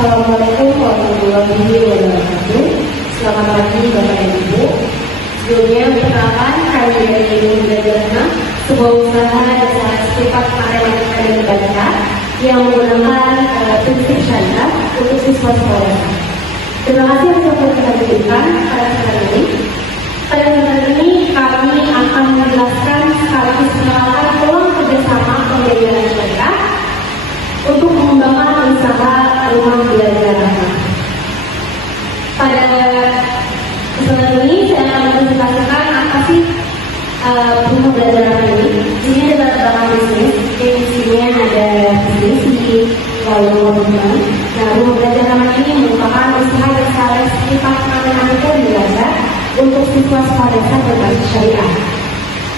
Assalamualaikum warahmatullahi wabarakatuh. Selamat pagi Bapak dan Ibu. Sebelumnya perkenalkan, kami dari Ilmu Belajar, sebuah usaha dasar sifat matematika dan baca yang menggunakan prinsip syariah untuk siswa sekolah. Terima kasih atas waktu yang kita berikan pada kesempatan ini. Pada kesempatan ini kami akan menjelaskan sekaligus mengenalkan peluang kerjasama pembelajaran syariah untuk mengembangkan usaha rumah belajar anak. Pada kesempatan ini saya akan mempresentasikan apa sih rumah belajar anak ini. Di sini ada beberapa bisnis, yang isinya ada bisnis lalu teman-teman. Nah, rumah belajar anak ini merupakan usaha dasar sifat matematika dan bahasa untuk siswa sekolah dasar berbasis syariah.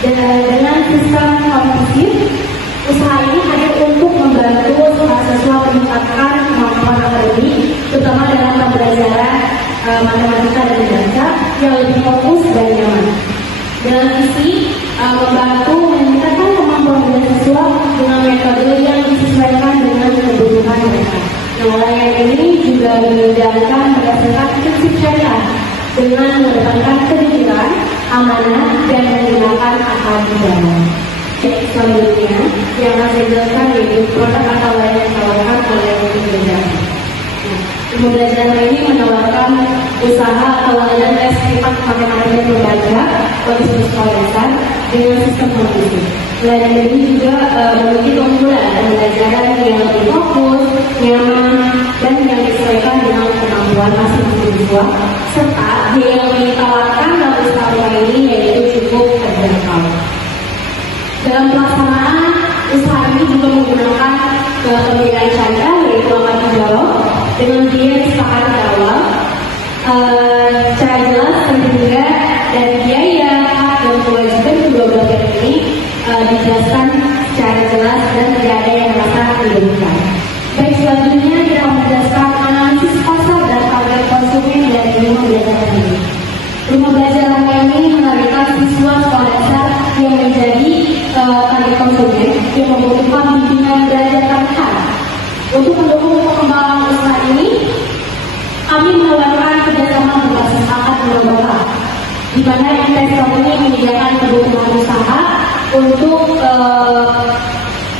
Dan dengan sistem kompetitif, usaha ini hadir untuk membantu siswa meningkatkan kemampuan akademik, terutama dalam pembelajaran matematika dan bahasa yang lebih fokus dan nyaman. Dengan visi membantu meningkatkan kemampuan siswa dengan metode yang disesuaikan dengan kebutuhan mereka. Nah, layanan ini juga menjalankan berdasarkan prinsip syariah dengan mengedepankan kejujuran, amanah, dan menggunakan akal pikiran. Selanjutnya, yang akan saya jelaskan yaitu produk atau layanan yang ditawarkan oleh Ilmu Belajar. Ilmu Belajar ini menawarkan usaha atau layanan tes sifat matematika dan membaca bagi sekolah dasar dengan sistem kompetitif. Layanan ini juga memiliki keunggulan pembelajaran yang lebih fokus, nyaman, dan yang disesuaikan dengan kemampuan masing-masing siswa, serta biaya yang ditawarkan dalam usaha ini yaitu cukup terjangkau. Dalam pelaksanaan usaha ini juga menggunakan pembiayaan syariah yaitu akad mujarab dengan biaya disepakati di awal, cara jelas dan juga dari biaya hak dan kewajiban kedua belah pihak ini dijelaskan secara jelas dan tidak ada yang merasa dirugikan. Baik, selanjutnya kita akan menjelaskan analisis pasar dan harga konsumen dari rumah belajar ini. Rumah belajar ini menargetkan siswa sekolah dasar yang menjadi target konsumen yang membutuhkan bimbingan belajar tambahan. Untuk mendukung pengembangan usaha ini, kami menawarkan kerjasama berbasis akad murobaah, di mana investor ini menyediakan kebutuhan usaha untuk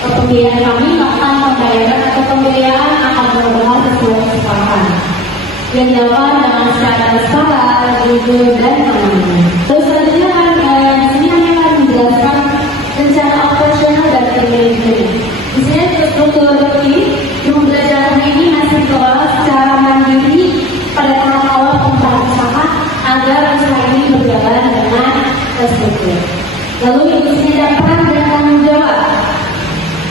pembiayaan kami melakukan pembayaran atau pembiayaan akad murobaah sesuai kesepakatan yang dilakukan dengan secara transparan, jujur, dan aman. Terus selanjutnya di sini kami akan menjelaskan rencana operasional dan manajemen. Di sini struktur rumah belajar ini masih dikelola secara mandiri pada tahap awal pengembangan usaha agar usaha ini berjalan dengan terstruktur. Lalu di sini ada peran dan tanggung jawab.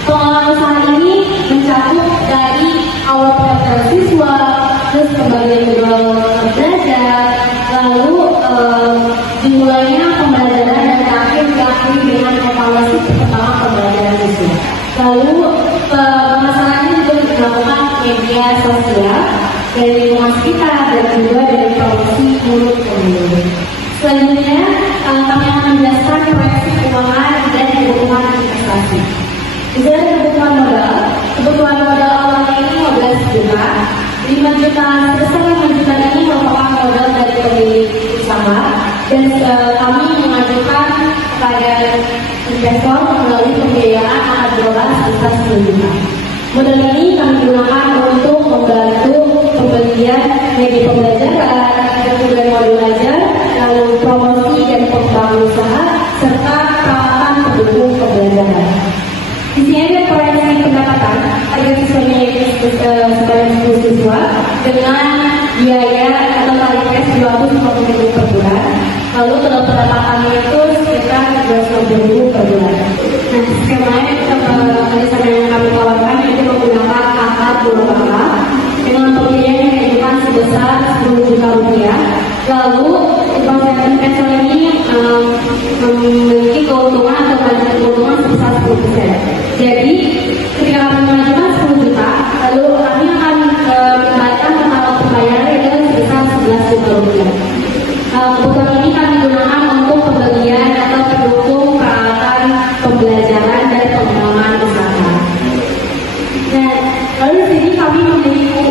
Pengelolaan usaha ini mencakup dari awal pendaftaran siswa, terus pembagian jadwal belajar, lalu dimulainya pembelajaran dan terakhir diakhiri dengan evaluasi pertama pembelajaran siswa. Lalu pemasarannya juga dilakukan media sosial dari lingkungan sekitar dan juga dari promosi mulut ke mulut. Selanjutnya kami akan menjelaskan proyeksi keuangan dan kebutuhan investasi. Jika ada kebutuhan modal awalnya ini 15 juta, 5 juta sebesar 5 juta ini merupakan modal dari pemilik usaha dan kami mengajukan kepada investor melalui pembiayaan akad murobaah sebesar 10 juta. Modal ini kami gunakan untuk membantu pembelian media pembelajaran, kemudian modul belajar, lalu promosi dan pengembangan usaha serta peralatan pendukung pembelajaran. Di sini ada proyeksi pendapatan agar siswanya sebanyak 10 siswa dengan biaya atau tarifnya 250.000 per bulan. Lalu kalau pendapatannya itu sekitar 250.000 per bulan. Nah, skemanya kerjasama yang kami tawarkan itu menggunakan akad murobaah dengan pembiayaan yang diajukan sebesar 10 juta rupiah. Lalu investor ini memiliki keuntungan atau budget keuntungan sebesar 10%. Jadi ketika kami mengajukan 10 juta, lalu kami akan membayarkan total pembayaran itu sebesar 11 juta rupiah. Kebutuhan ini kami gunakan untuk pembelian atau pendukung peralatan pembelajaran dan pengembangan usaha. Nah, lalu di sini kami memiliki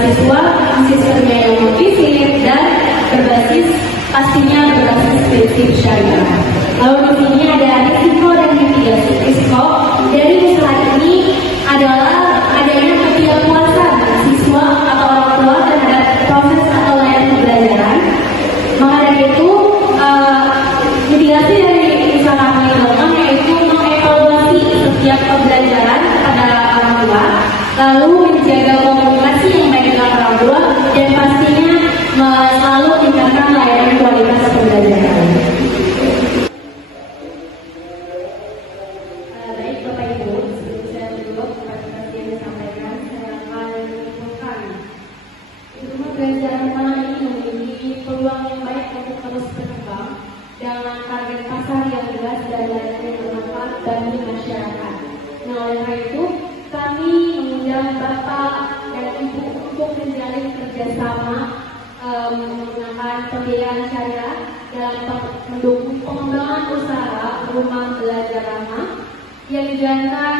siswa sistemnya yang inklusif dan berbasis prinsip syariah. Lalu di sini ada risiko dan mitigasi. Risiko dari usaha ini adalah adanya ketidakpuasan siswa atau orang tua terhadap proses atau layanan pembelajaran. Maka dari itu, mitigasi dari usaha kami dilakukan yaitu mengevaluasi setiap pembelajaran pada orang tua, lalu menjaga komunikasi yang baik dengan orang tua, dan pastinya selalu meningkatkan layanan kualitas pembelajaran. Baik Bapak Ibu, sebelum saya menutup presentasi yang disampaikan, saya akan menyebutkan rumah belajar anak ini memiliki peluang yang baik untuk terus berkembang dengan target pasar yang jelas dan layanan yang bermanfaat bagi masyarakat. Nah, oleh karena itu, kami mengundang Bapak dan Ibu untuk menjalin kerjasama menggunakan pembiayaan syariah dalam mendukung pengembangan usaha rumah belajar ramah yang dijalankan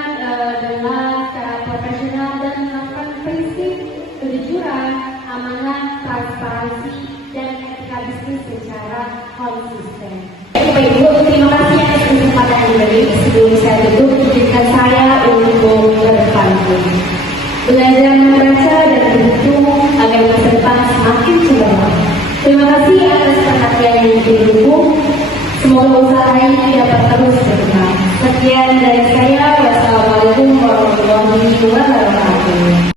dengan cara profesional dan menerapkan prinsip kejujuran, amanah, transparansi, dan etika bisnis secara konsisten. Bapak Ibu, terima kasih atas kesempatan yang diberi. Sebelum saya tutup, izinkan saya untuk berpantun. Belajar membaca dan berhitung agar masa depan semakin cemerlang. Terima kasih atas perhatian yang didukung. Semoga usaha ini